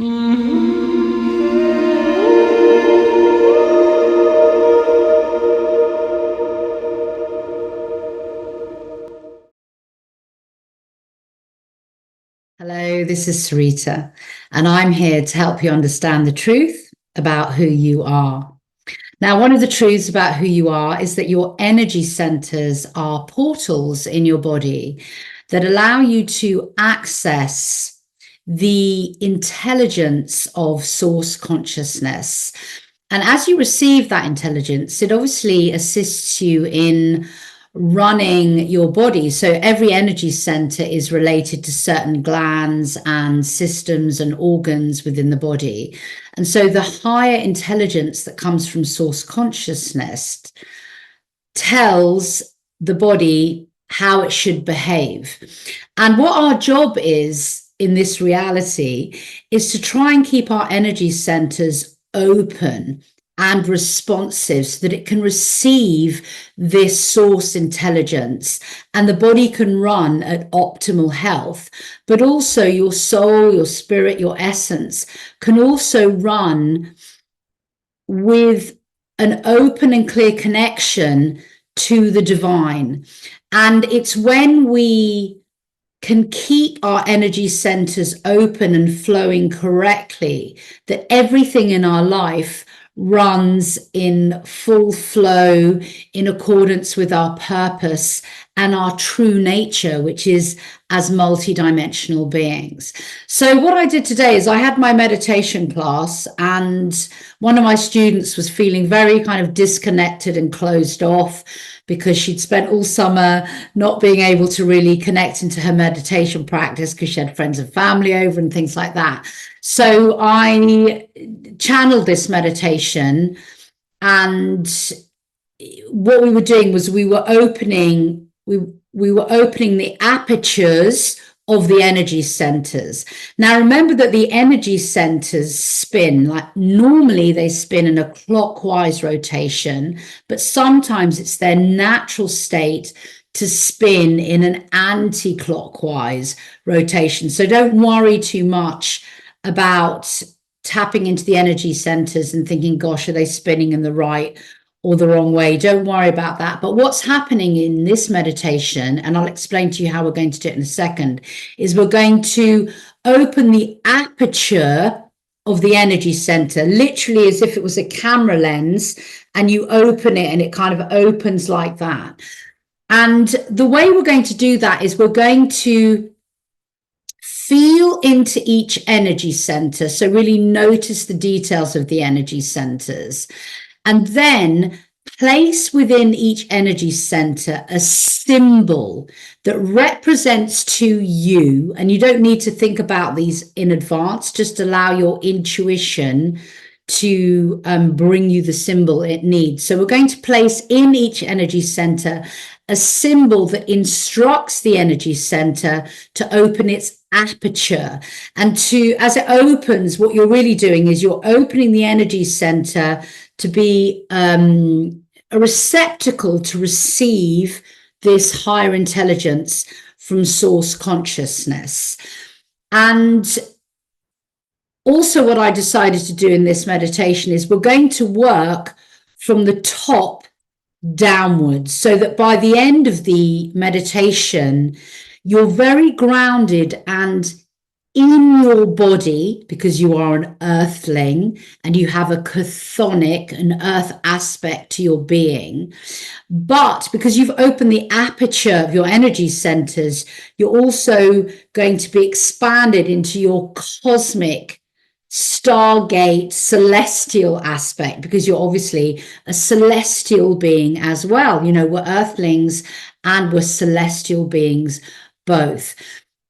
Hello, this is Sarita, and I'm here to help you understand the truth about who you are. Now, one of the truths about who you are is that your energy centers are portals in your body that allow you to access the intelligence of source consciousness. And as you receive that intelligence, it obviously assists you in running your body. So every energy center is related to certain glands and systems and organs within the body. And so the higher intelligence that comes from source consciousness tells the body how it should behave. And what our job is in this reality is to try and keep our energy centers open and responsive so that it can receive this source intelligence and the body can run at optimal health. But also your soul, your spirit, your essence can also run with an open and clear connection to the divine. And it's when we can keep our energy centers open and flowing correctly that everything in our life runs in full flow in accordance with our purpose and our true nature, which is as multidimensional beings. So what I did today is I had my meditation class, and one of my students was feeling very kind of disconnected and closed off because she'd spent all summer not being able to really connect into her meditation practice because she had friends and family over and things like that. So I channeled this meditation, and what we were doing was we were opening the apertures of the energy centers. Now, remember that the energy centers spin, like normally they spin in a clockwise rotation, but sometimes it's their natural state to spin in an anti-clockwise rotation. So don't worry too much about tapping into the energy centers and thinking, gosh, are they spinning in the right or the wrong way? Don't worry about that. But what's happening in this meditation, and I'll explain to you how we're going to do it in a second, is we're going to open the aperture of the energy center, literally as if it was a camera lens, and you open it and it kind of opens like that. And the way we're going to do that is we're going to feel into each energy center. So really notice the details of the energy centers. And then place within each energy center a symbol that represents to you. And you don't need to think about these in advance. Just allow your intuition to bring you the symbol it needs. So we're going to place in each energy center a symbol that instructs the energy center to open its aperture. And as it opens, what you're really doing is you're opening the energy center to be a receptacle to receive this higher intelligence from source consciousness. And also what I decided to do in this meditation is we're going to work from the top downwards, so that by the end of the meditation, you're very grounded and in your body, because you are an earthling and you have a chthonic, an earth aspect to your being. But because you've opened the aperture of your energy centers, you're also going to be expanded into your cosmic stargate celestial aspect, because you're obviously a celestial being as well. You know, we're earthlings and we're celestial beings both.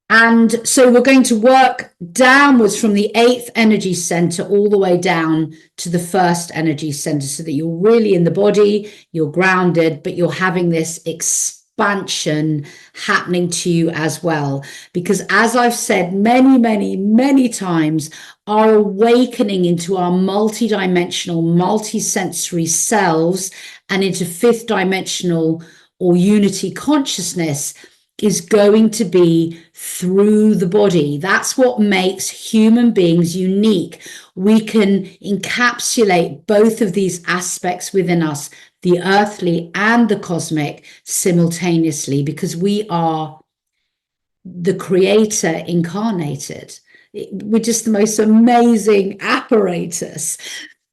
And so we're going to work downwards from the 8th energy center all the way down to the 1st energy center, so that you're really in the body, you're grounded, but you're having this expansion happening to you as well. Because as I've said many, many, many times, our awakening into our multidimensional, multisensory selves and into 5th dimensional or unity consciousness is going to be through the body. That's what makes human beings unique. We can encapsulate both of these aspects within us, the earthly and the cosmic, simultaneously, because we are the creator incarnated. We're just the most amazing apparatus.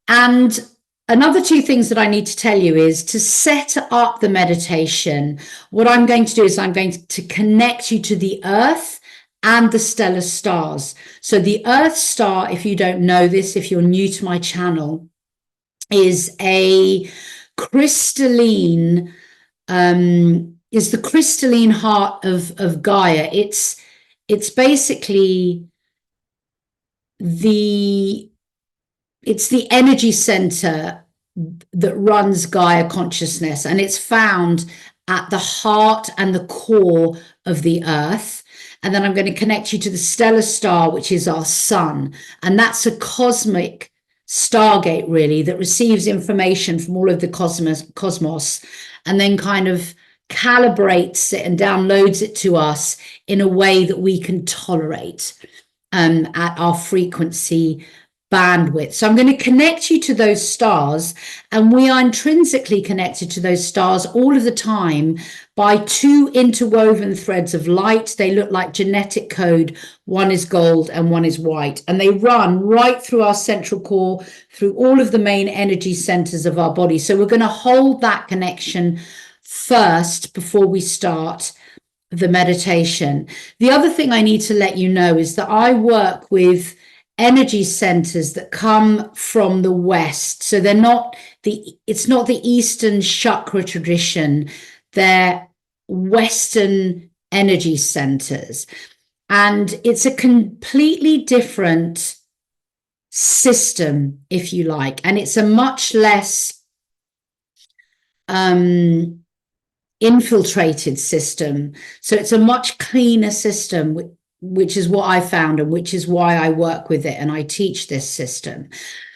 And another two things that I need to tell you is to set up the meditation. What I'm going to do is I'm going to connect you to the earth and the stellar stars. So the earth star, if you don't know this, if you're new to my channel, is a crystalline, is the crystalline heart of Gaia. It's basically it's the energy center that runs Gaia consciousness, and it's found at the heart and the core of the earth. And then I'm going to connect you to the stellar star, which is our sun. And that's a cosmic stargate, really, that receives information from all of the cosmos and then kind of calibrates it and downloads it to us in a way that we can tolerate at our frequency bandwidth. So I'm going to connect you to those stars, and we are intrinsically connected to those stars all of the time by two interwoven threads of light. They look like genetic code. One is gold and one is white, and they run right through our central core, through all of the main energy centers of our body. So we're going to hold that connection first before we start the meditation. The other thing I need to let you know is that I work with energy centers that come from the West. So it's not the Eastern chakra tradition. They're Western energy centers. And it's a completely different system, if you like. And it's a much less infiltrated system. So it's a much cleaner system, which is what I found, and which is why I work with it and I teach this system.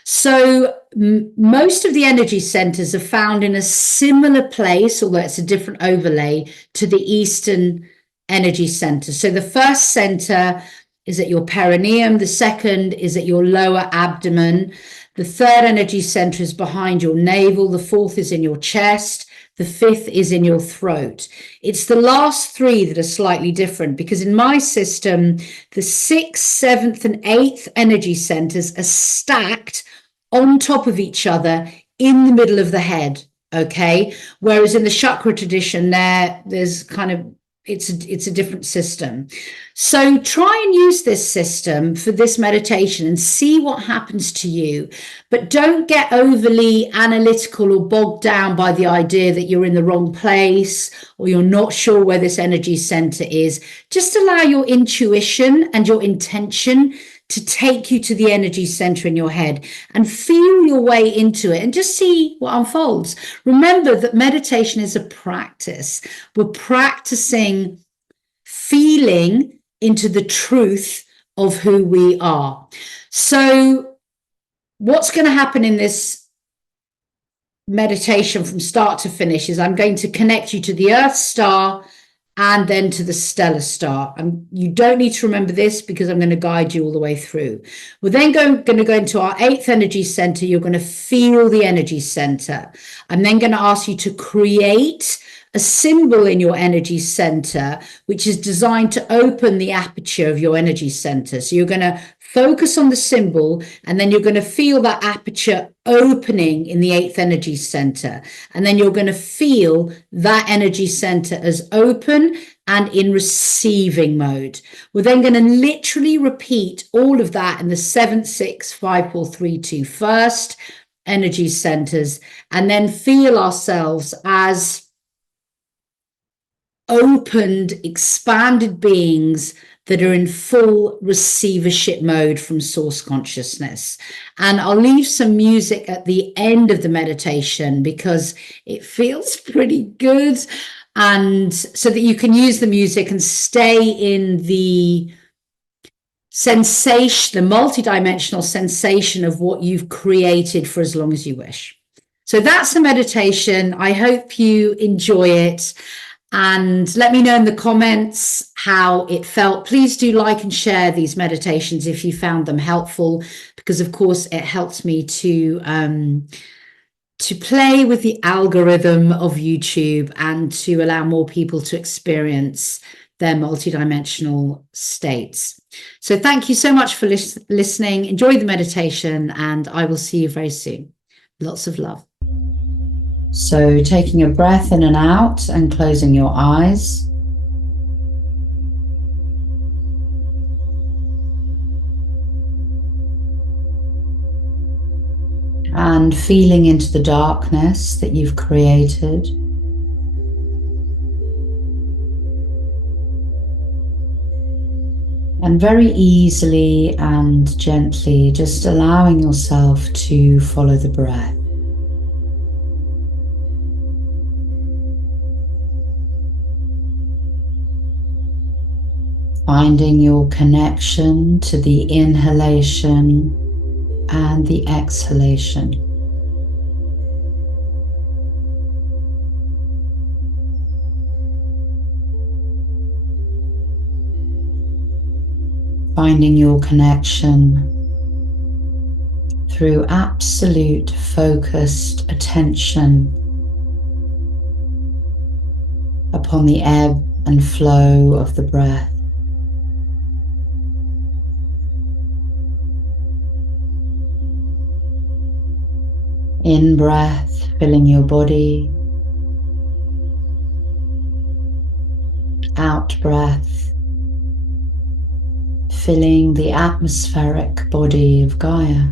So most of the energy centers are found in a similar place, although it's a different overlay, to the Eastern energy center. So the first center is at your perineum. The second is at your lower abdomen. The third energy center is behind your navel. The fourth is in your chest. The fifth is in your throat. It's the last three that are slightly different, because in my system, the sixth, seventh, and eighth energy centers are stacked on top of each other in the middle of the head. Okay. Whereas in the chakra tradition, there's kind of, it's a different system. So try and use this system for this meditation and see what happens to you. But don't get overly analytical or bogged down by the idea that you're in the wrong place or you're not sure where this energy center is. Just allow your intuition and your intention to take you to the energy center in your head and feel your way into it and just see what unfolds. Remember that meditation is a practice. We're practicing feeling into the truth of who we are. So what's going to happen in this meditation from start to finish is I'm going to connect you to the Earth star and then to the stellar star. And you don't need to remember this because I'm going to guide you all the way through. We're then going to go into our eighth energy center. You're going to feel the energy center. I'm then going to ask you to create a symbol in your energy center, which is designed to open the aperture of your energy center. So you're going to focus on the symbol, and then you're going to feel that aperture opening in the eighth energy center. And then you're going to feel that energy center as open and in receiving mode. We're then going to literally repeat all of that in the 7, 6, 5, 4, 3, 2 first energy centers, and then feel ourselves as opened, expanded beings that are in full receivership mode from source consciousness. And I'll leave some music at the end of the meditation because it feels pretty good. And so that you can use the music and stay in the sensation, the multidimensional sensation of what you've created for as long as you wish. So that's the meditation. I hope you enjoy it. And let me know in the comments how it felt. Please do like and share these meditations if you found them helpful, because of course it helps me to play with the algorithm of YouTube and to allow more people to experience their multidimensional states. So thank you so much for listening. Enjoy the meditation, and I will see you very soon. Lots of love. So taking a breath in and out and closing your eyes. And feeling into the darkness that you've created. And very easily and gently just allowing yourself to follow the breath. Finding your connection to the inhalation and the exhalation. Finding your connection through absolute focused attention upon the ebb and flow of the breath. In breath, filling your body. Out breath, filling the atmospheric body of Gaia.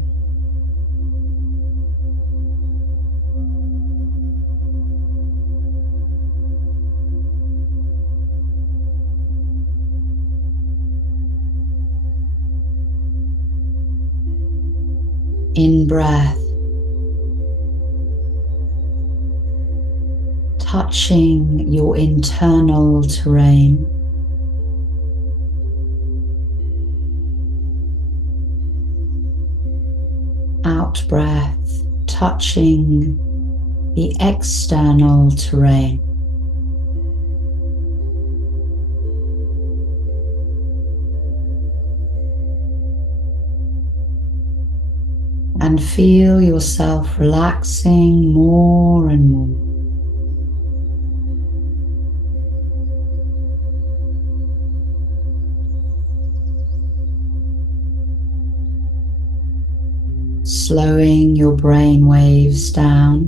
In breath, touching your internal terrain. Out breath, touching the external terrain. And feel yourself relaxing more and more. Slowing your brain waves down.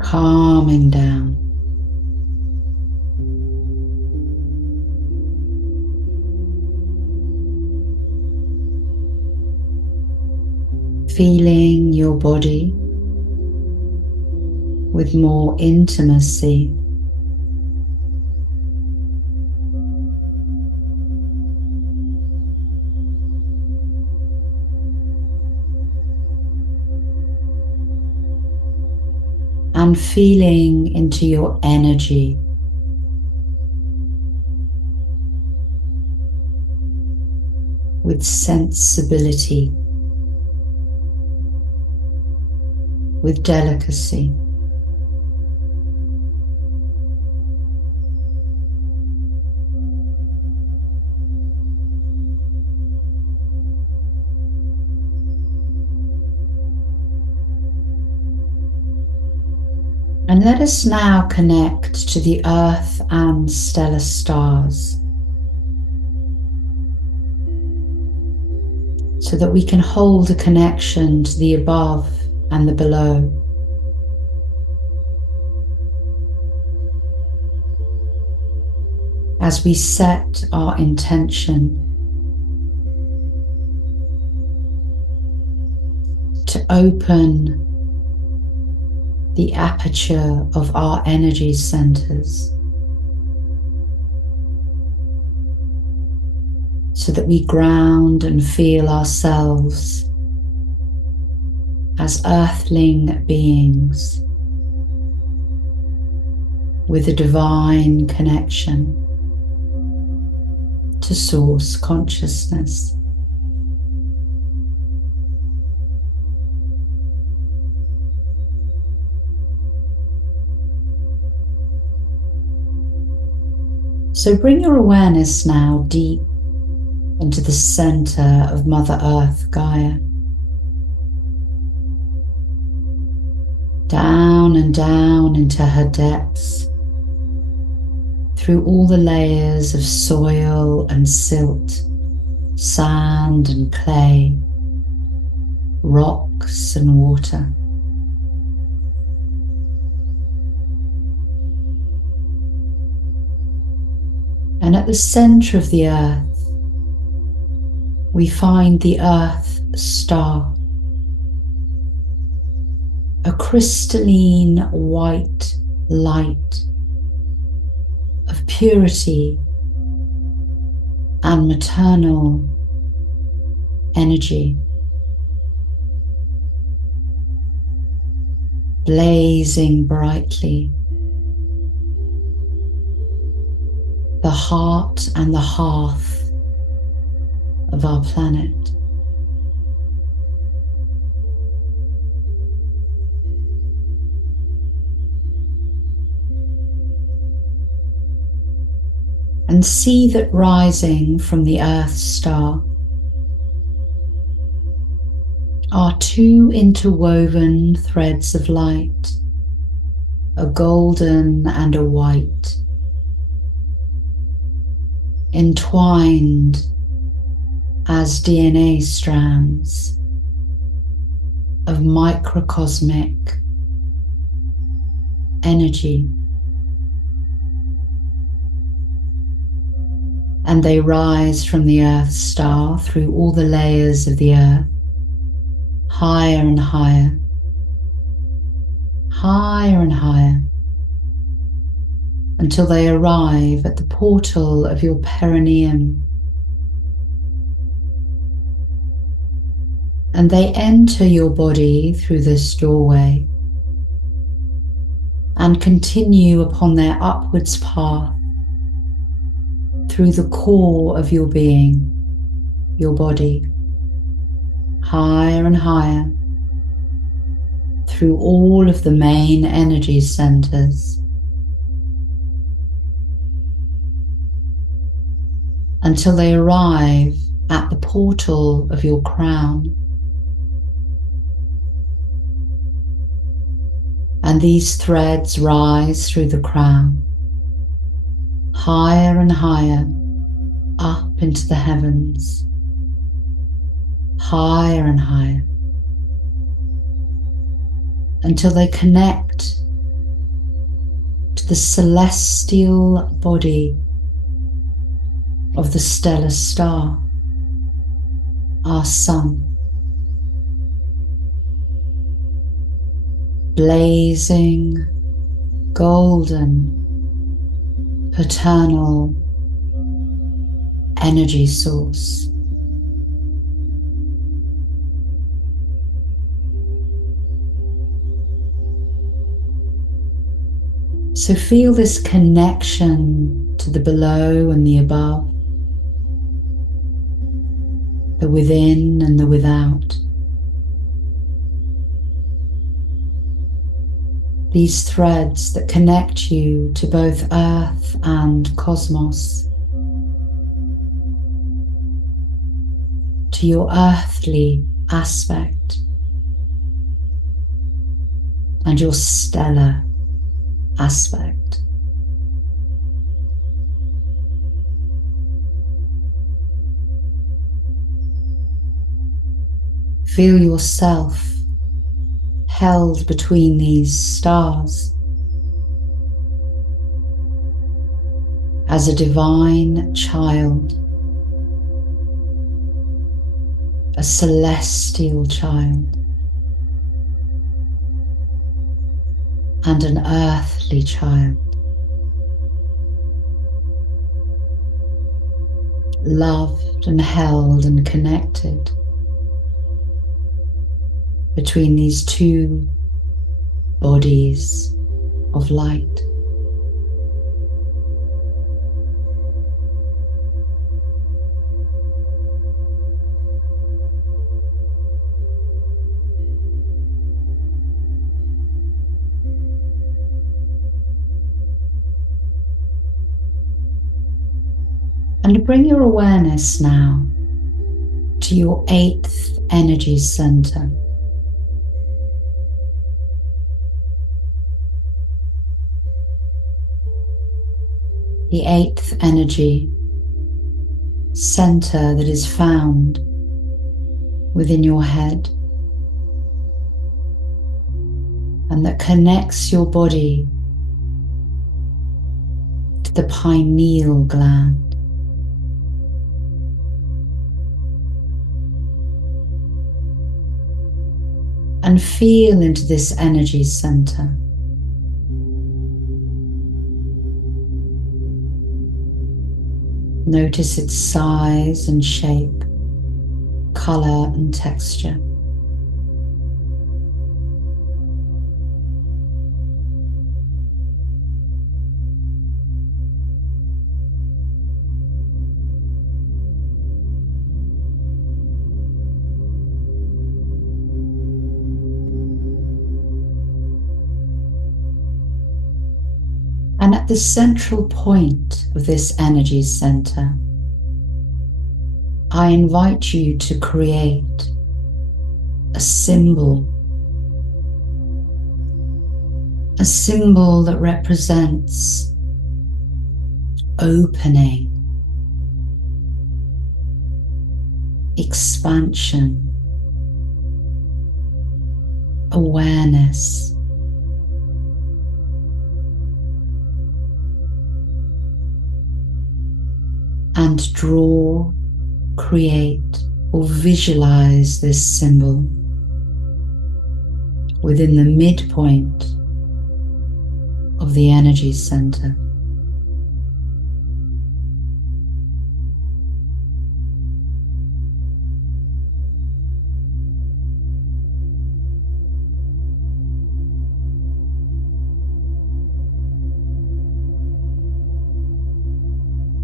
Calming down. Feeling your body with more intimacy. And feeling into your energy. With sensibility. With delicacy. And let us now connect to the Earth and stellar stars so that we can hold a connection to the above and the below. As we set our intention to open the aperture of our energy centers so that we ground and feel ourselves as earthling beings with a divine connection to source consciousness. So bring your awareness now deep into the center of Mother Earth, Gaia. Down and down into her depths, through all the layers of soil and silt, sand and clay, rocks and water. And at the center of the earth, we find the Earth Star, a crystalline white light of purity and maternal energy, blazing brightly. The heart and the hearth of our planet. And see that rising from the Earth Star are two interwoven threads of light, a golden and a white, entwined as DNA strands of microcosmic energy. And they rise from the Earth Star through all the layers of the Earth, higher and higher, higher and higher, until they arrive at the portal of your perineum. And they enter your body through this doorway and continue upon their upwards path through the core of your being, your body, higher and higher, through all of the main energy centers, until they arrive at the portal of your crown. And these threads rise through the crown, higher and higher, up into the heavens, higher and higher, until they connect to the celestial body of the stellar star, our sun, blazing, golden, paternal energy source. So feel this connection to the below and the above, the within and the without. These threads that connect you to both Earth and cosmos, to your earthly aspect and your stellar aspect. Feel yourself held between these stars as a divine child, a celestial child, and an earthly child, loved and held and connected between these two bodies of light. And bring your awareness now to your 8th energy center. The 8th energy center that is found within your head and that connects your body to the pineal gland. And feel into this energy center. Notice its size and shape, color and texture. And at the central point of this energy center, I invite you to create a symbol that represents opening, expansion, awareness. And draw, create, or visualize this symbol within the midpoint of the energy center.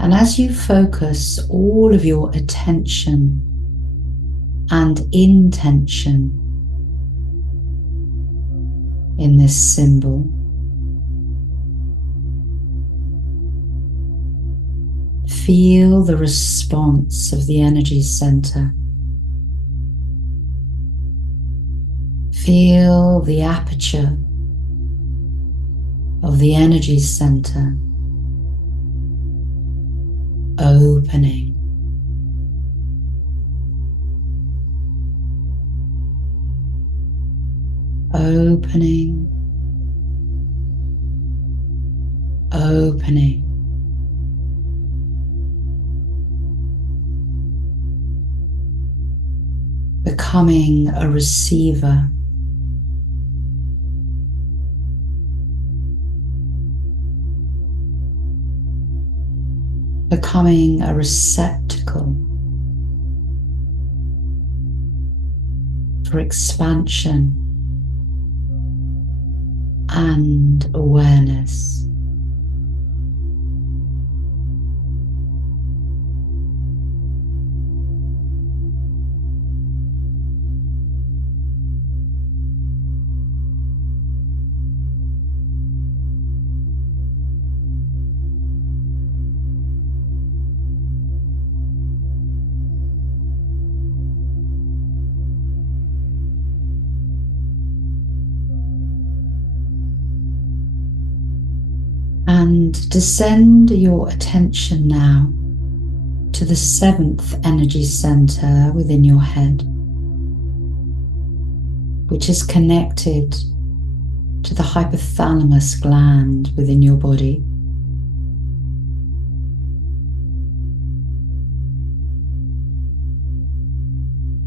And as you focus all of your attention and intention in this symbol, feel the response of the energy center. Feel the aperture of the energy center opening. Opening. Opening. Becoming a receiver. Becoming a receptacle for expansion and awareness. And descend your attention now to the 7th energy center within your head, which is connected to the hypothalamus gland within your body.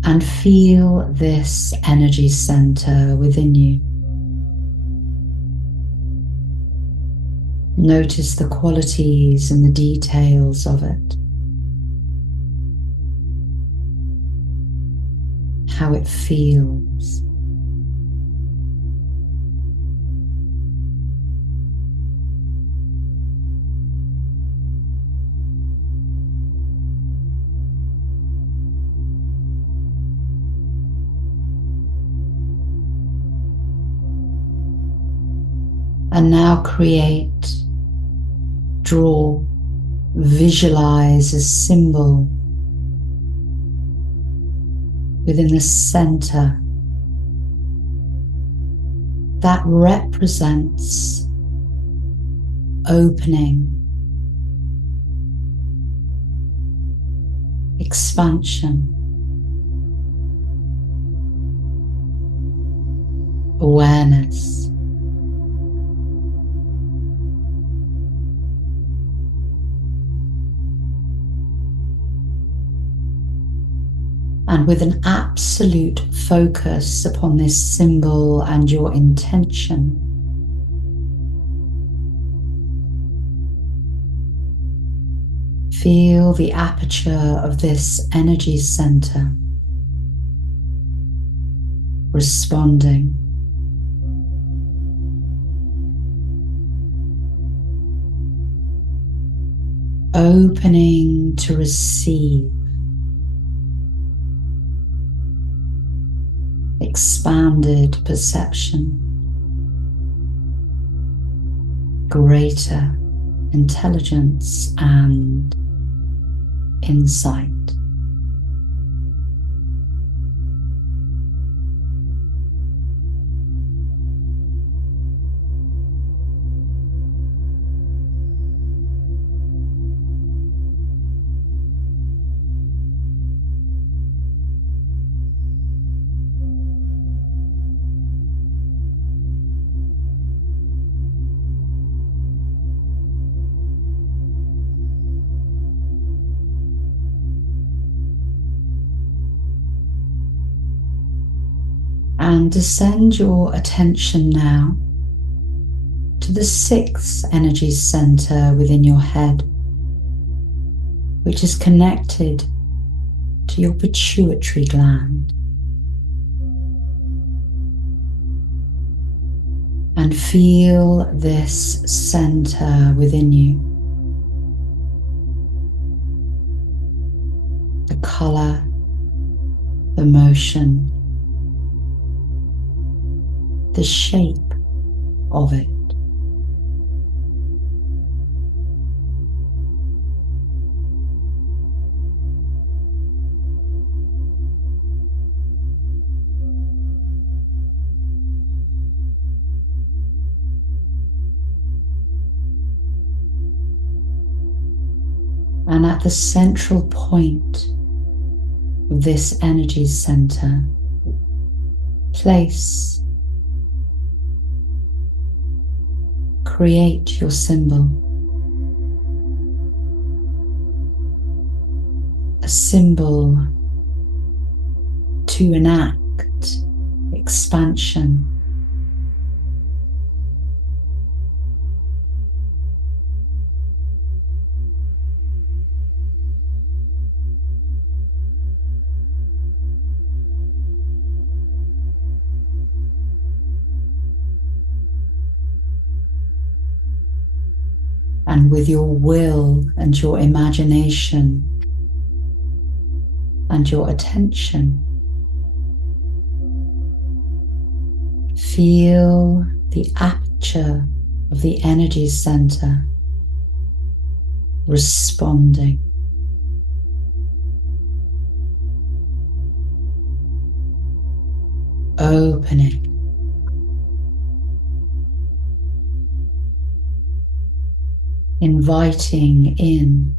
And feel this energy center within you. Notice the qualities and the details of it. How it feels. And now create, draw, visualize a symbol within the center that represents opening, expansion, awareness. And with an absolute focus upon this symbol and your intention, feel the aperture of this energy center responding. Opening to receive. Expanded perception, greater intelligence and insight. And descend your attention now to the sixth energy center within your head, which is connected to your pituitary gland. And feel this center within you. The color, the motion, the shape of it. And at the central point of this energy center, create your symbol. A symbol to enact expansion. And with your will and your imagination and your attention, feel the aperture of the energy center responding. Opening. Inviting in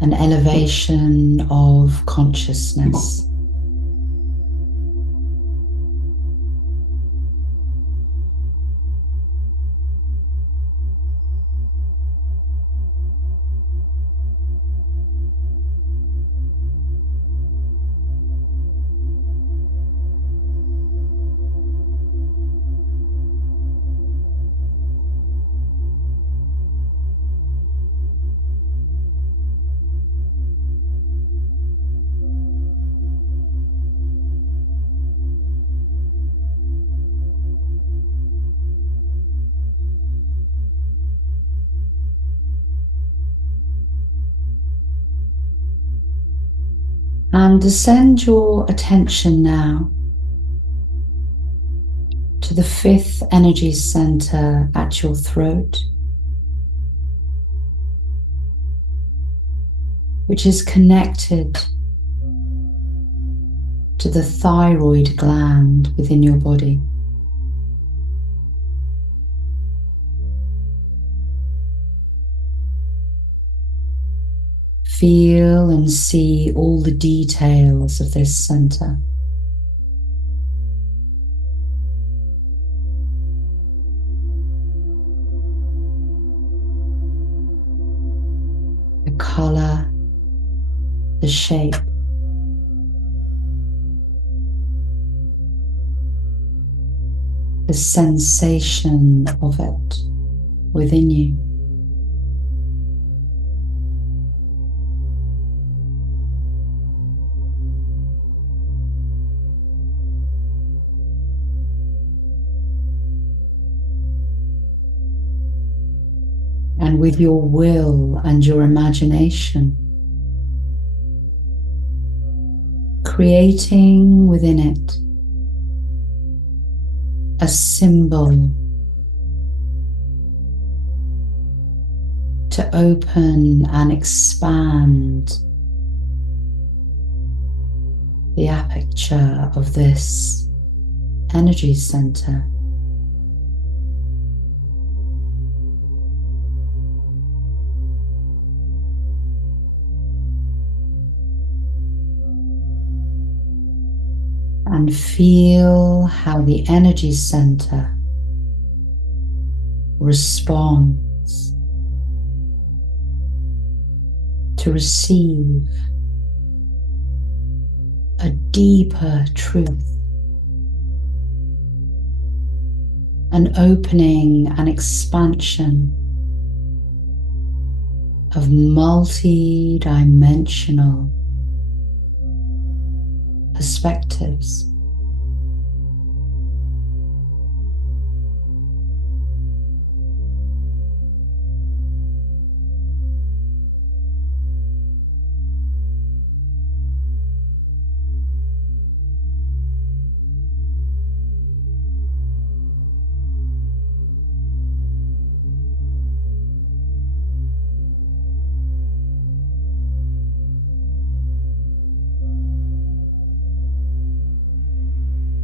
an elevation of consciousness. And descend your attention now to to the fifth energy center at your throat, which is connected to the thyroid gland within your body. Feel and see all the details of this center. The color, the shape, the sensation of it within you. And with your will and your imagination, creating within it a symbol to open and expand the aperture of this energy center. And feel how the energy center responds to receive a deeper truth, an opening and expansion of multi-dimensional perspectives.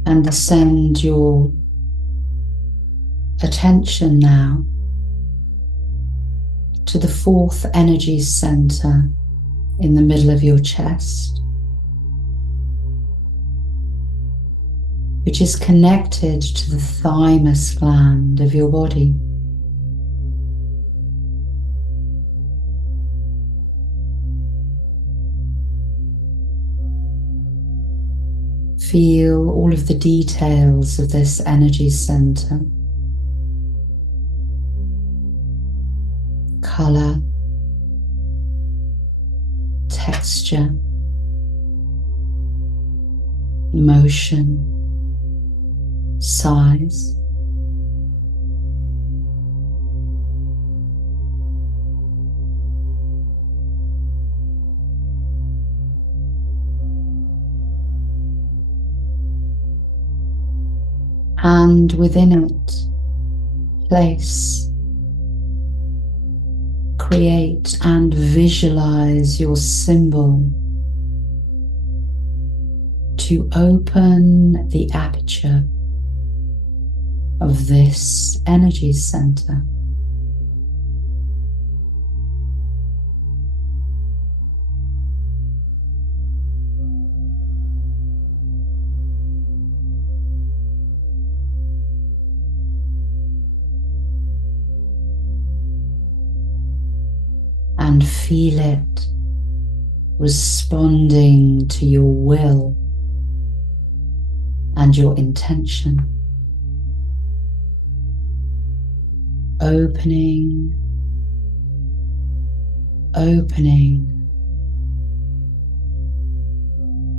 And send your attention now to the fourth energy center in the middle of your chest, which is connected to the thymus gland of your body. Feel all of the details of this energy center. Color, texture, motion, size. And within it, place, create and visualize your symbol to open the aperture of this energy center. And feel it responding to your will and your intention. Opening, opening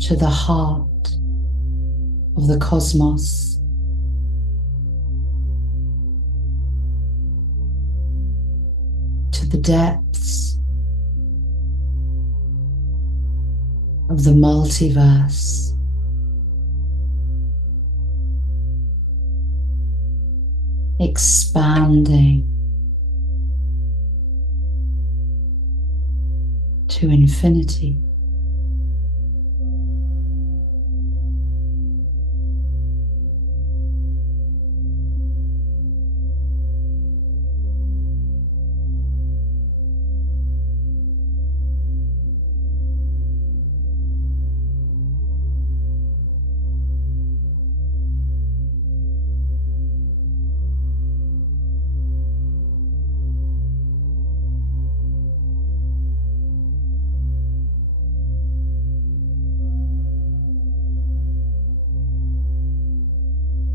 to the heart of the cosmos. To the depths of the multiverse. expanding to infinity.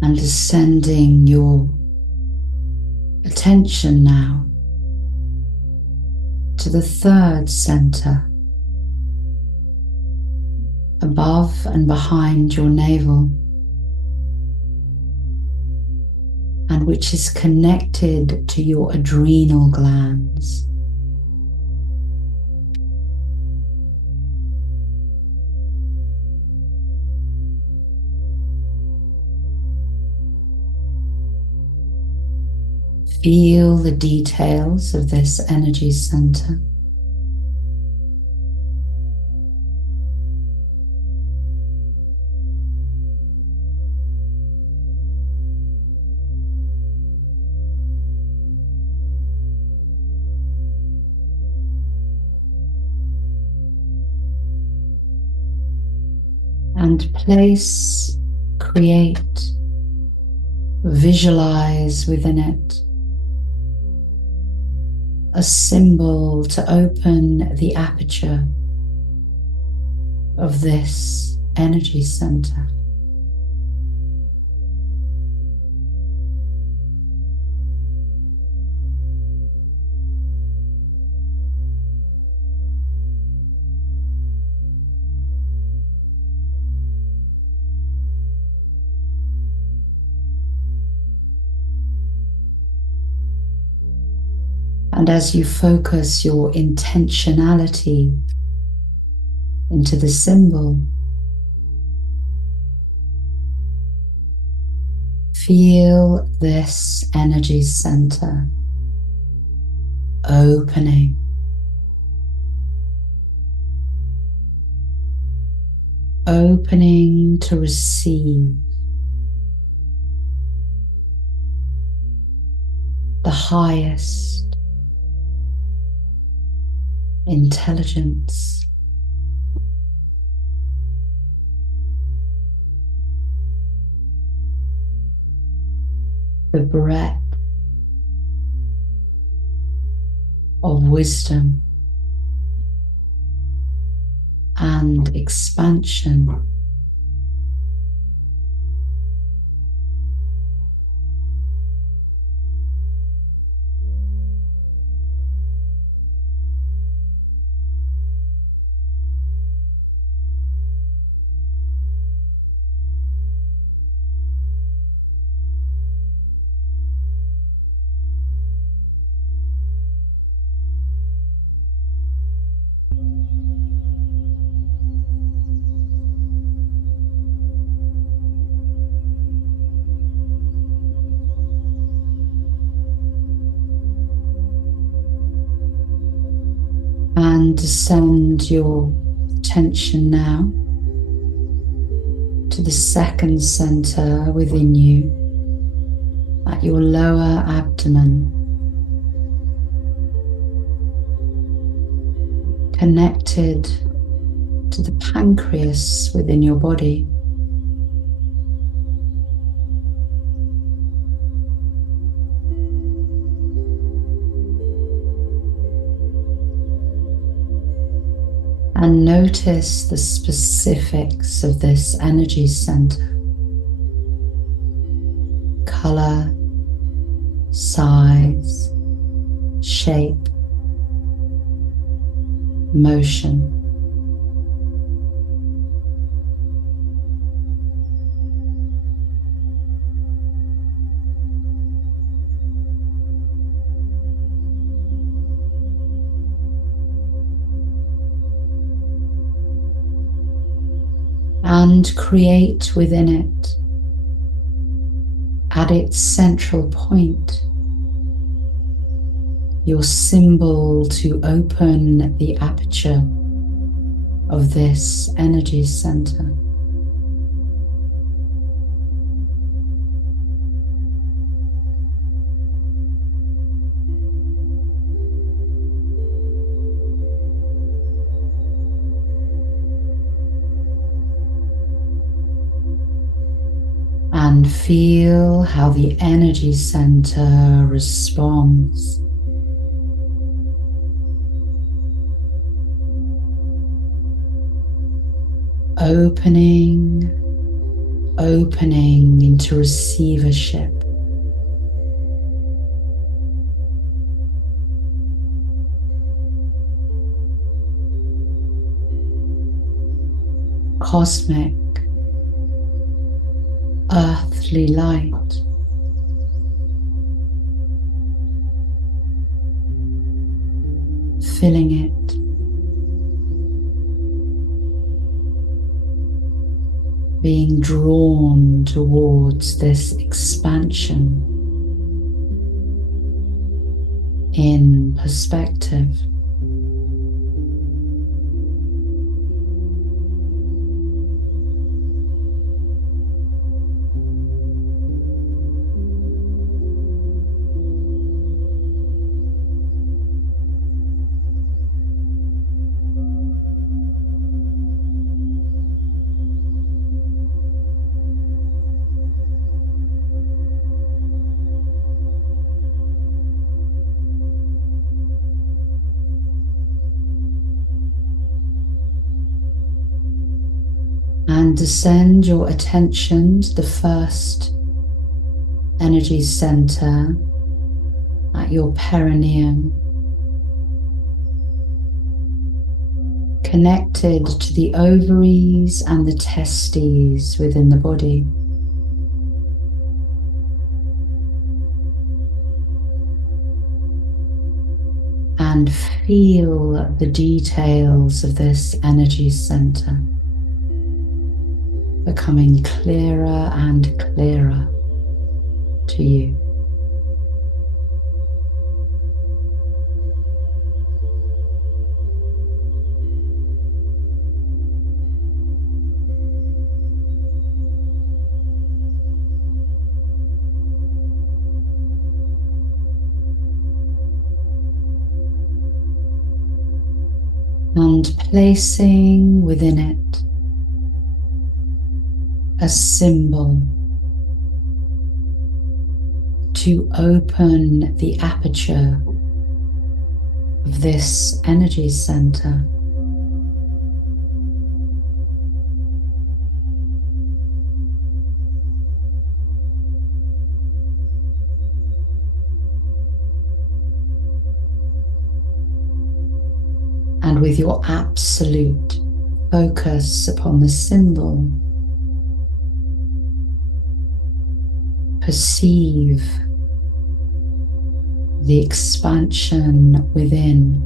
And descending your attention now to the third center, above and behind your navel, and which is connected to your adrenal glands. Feel the details of this energy center. And place, create, visualize within it a symbol to open the aperture of this energy center. And as you focus your intentionality into the symbol, feel this energy center opening, opening to receive the highest intelligence, the breadth of wisdom and expansion. And descend your attention now to the second center within you, at your lower abdomen, connected to the pancreas within your body. And notice the specifics of this energy center: color, size, shape, motion. And create within it at its central point, your symbol to open the aperture of this energy center. And feel how the energy center responds. Opening into receivership. Cosmic, earthly light. Filling it. Being drawn towards this expansion in perspective. And descend your attention to the first energy center at your perineum, connected to the ovaries and the testes within the body. And feel the details of this energy center becoming clearer and clearer to you. And placing within it a symbol to open the aperture of this energy center. And with your absolute focus upon the symbol, perceive the expansion within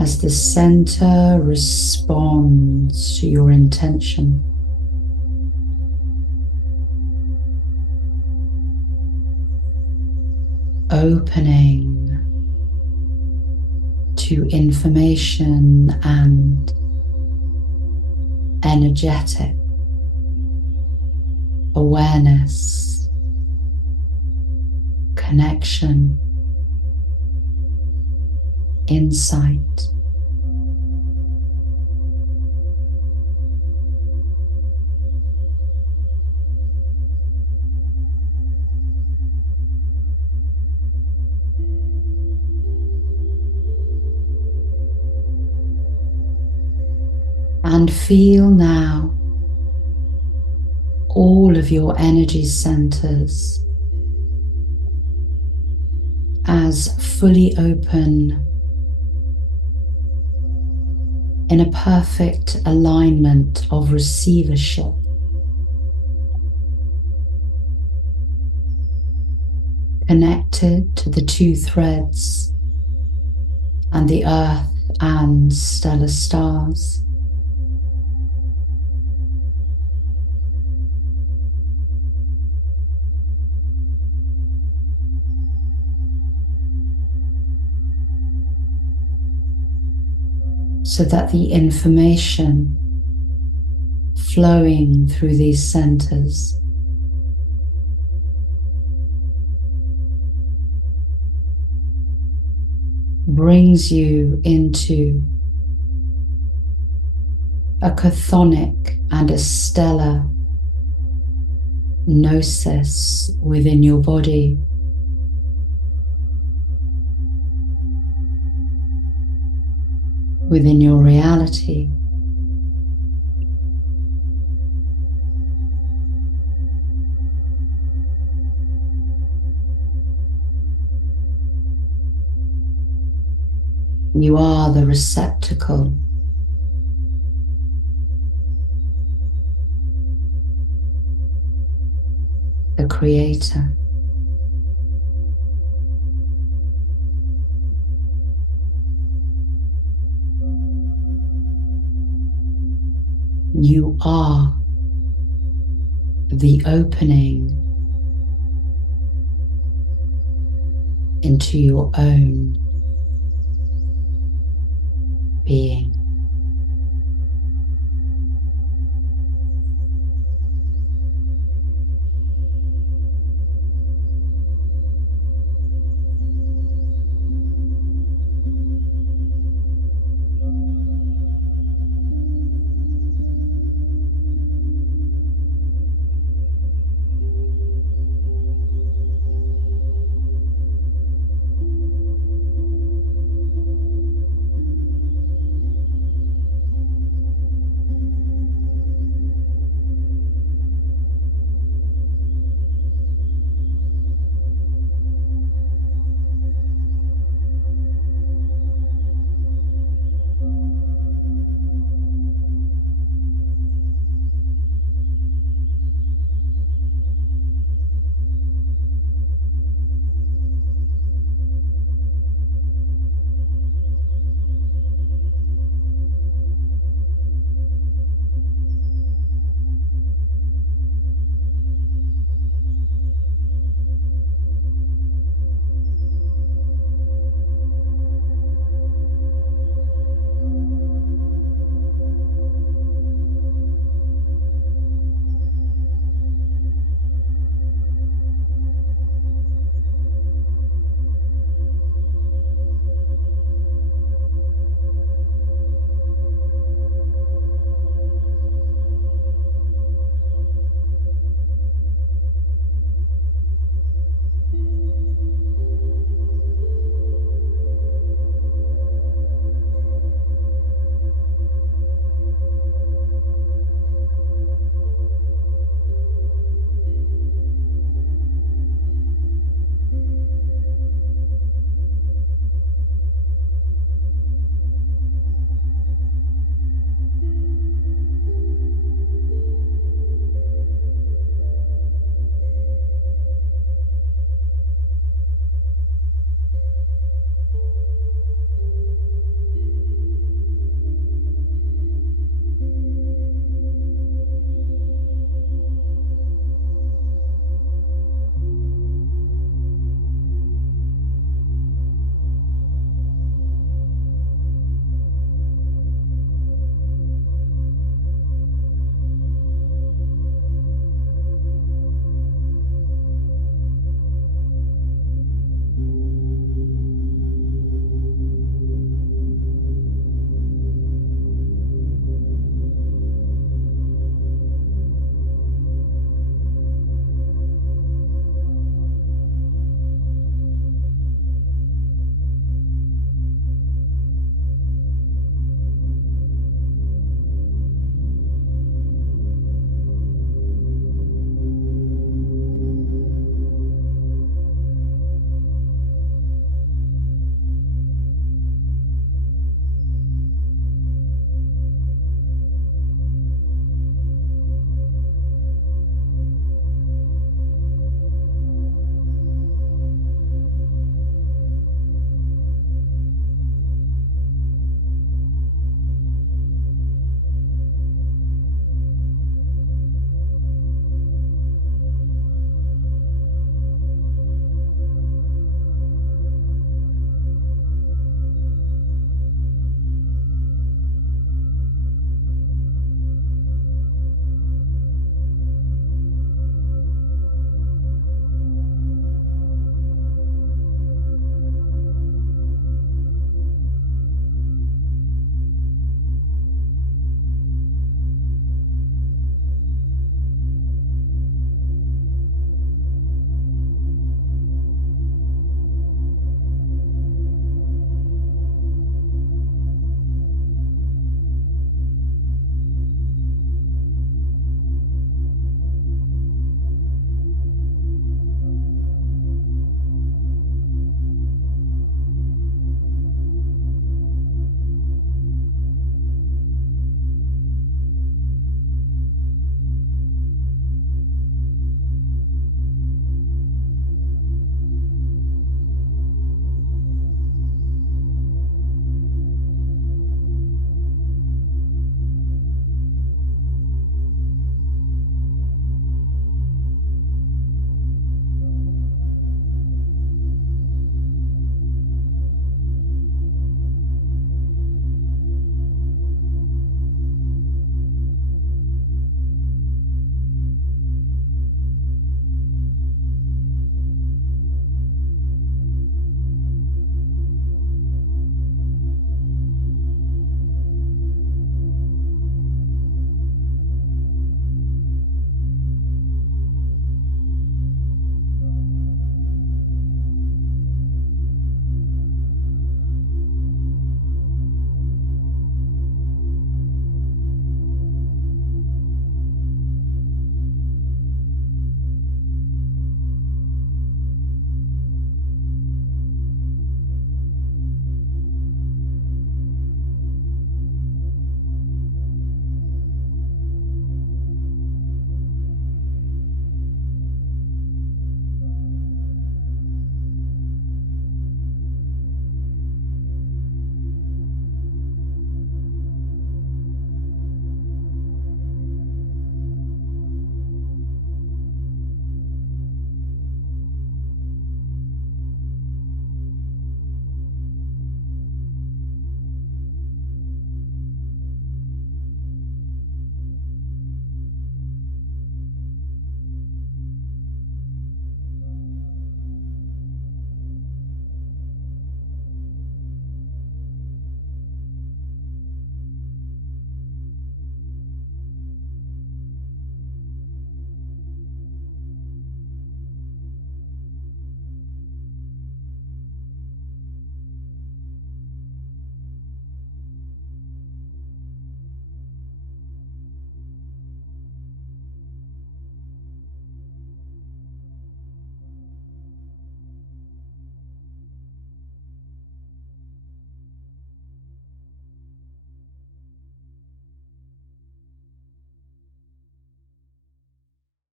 as the center responds to your intention. Opening to information and energetic awareness, connection, insight. And feel now all of your energy centers as fully open in a perfect alignment of receivership. Connected to the two threads and the earth and stellar stars. so that the information flowing through these centers brings you into a chthonic and a stellar gnosis within your body. Within your reality. You are the receptacle. The creator. You are the opening into your own being.